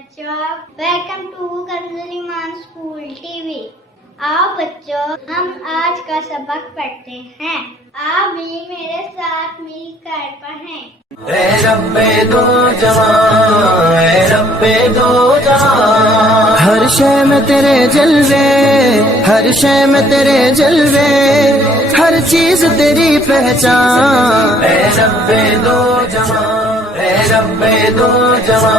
बच्चों, welcome to Kanzul Iman school TV. आओ बच्चों, हम आज का सबक पढ़ते हैं। आप भी मेरे साथ मिलकर पढ़ें। ए रब्बे दो जहां, ए रब्बे दो जहां, हर शय में तेरे जलवे, हर शय में तेरे जलवे, हर चीज तेरी पहचान। ए रब्बे दो जहां, ए रब्बे दो जहां,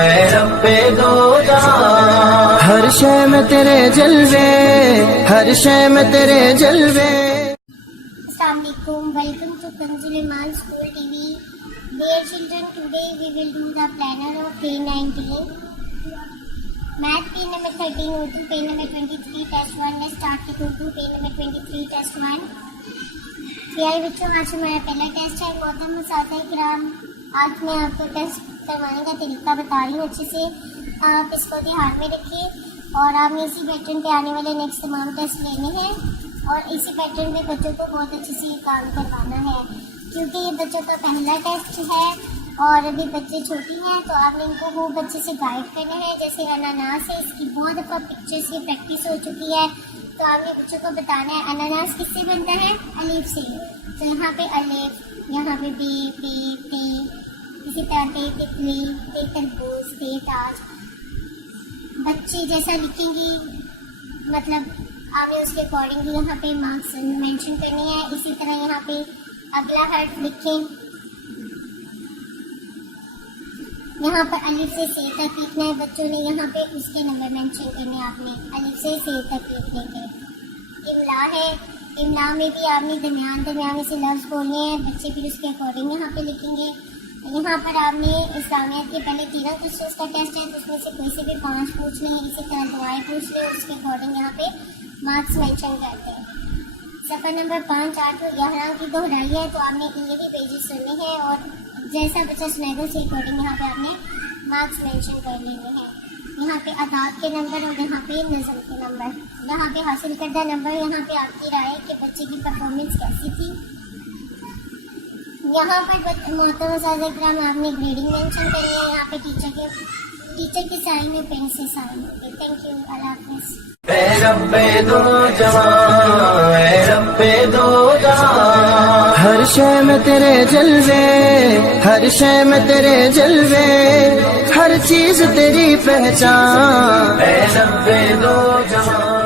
ए रब्बे दो जहां, हर शय में तेरे जलवे, हर शय में तेरे जलवे। Assalamualaikum, welcome to Kanzul Iman School TV. Dear children, today we will do the planner of day 19. Math page number 13, Urdu page number 23, test 1. Let's start with Urdu page number 23, test 1. प्यारे बच्चों, आज हमारा पहला test है। मोहतरम मुसातिब-ए-किराम, आज मैं आपको टेस्ट करवाने का तरीका बता रही हूँ अच्छे से। आप इसको ध्यान में रखिए और आपने इसी पैटर्न पे आने वाले नेक्स्ट तमाम टेस्ट लेने हैं और इसी पैटर्न पे बच्चों को बहुत अच्छे से काम करवाना है, क्योंकि ये बच्चों का पहला टेस्ट है और अभी बच्चे छोटी हैं, तो आपने इनको खूब अच्छे से गाइड करना है। जैसे अनानास है, इसकी बहुत दफ़ा पिक्चर्स की प्रैक्टिस हो चुकी है, तो आपने बच्चों को बताना है अनानास किससे बनता है, अलीफ से। तो यहाँ पे अलीफ, यहाँ पे बी, पी, टी, इसी तरह पे तितली, ते तरबूज, ते ताज। बच्चे जैसा लिखेंगी मतलब आपने उसके अकॉर्डिंगली यहाँ पे मार्क्स मेंशन करने हैं। इसी तरह यहाँ पे अगला हर्फ लिखें, यहाँ पर अलिफ से से तक लिखना है बच्चों ने, यहाँ पे उसके नंबर मेंशन करने आपने अलिफ से तक लिखने के। इमला है, इमला में भी आपने दरमियान दरमियान से लफ्ज़ बोलने हैं, बच्चे फिर उसके अकॉर्डिंग यहाँ पे लिखेंगे। यहाँ पर आपने इस्लामियात के पहले 13 क्वेश्चन का टेस्ट है, तो उसमें से कोई से भी 5 पूछ लें, इसी तरह दुआएं पूछ लें, उसके अकॉर्डिंग यहाँ पे मार्क्स मेंशन करते हैं। सफ़र नंबर 5 8 11 की दोहराई है, तो आपने ये भी पेजेस सुनने हैं और जैसा बच्चा सुनेगा उसके अकॉर्डिंग यहाँ पे आपने मार्क्स मेंशन कर लेने हैं। यहाँ पे अदाद के नंबर और यहाँ पे नज़म के नंबर, यहाँ पे हासिल करदा नंबर, यहाँ पे आपकी राय कि बच्चे की परफॉर्मेंस कैसी थी। यहाँ पर मोहतरम मुसातिब-ए-किराम आपने ग्रेडिंग मेंशन करनी है। यहाँ पे टीचर के साइन में पेन से साइन होंगे। थैंक यू, अल्लाह हाफ़िज़। ए रब्बे दो जहां, ए रब्बे दो जहां, हर शय में तेरे जलवे, हर शय में तेरे जलवे, हर चीज तेरी पहचान। ए रब्बे दो जहां।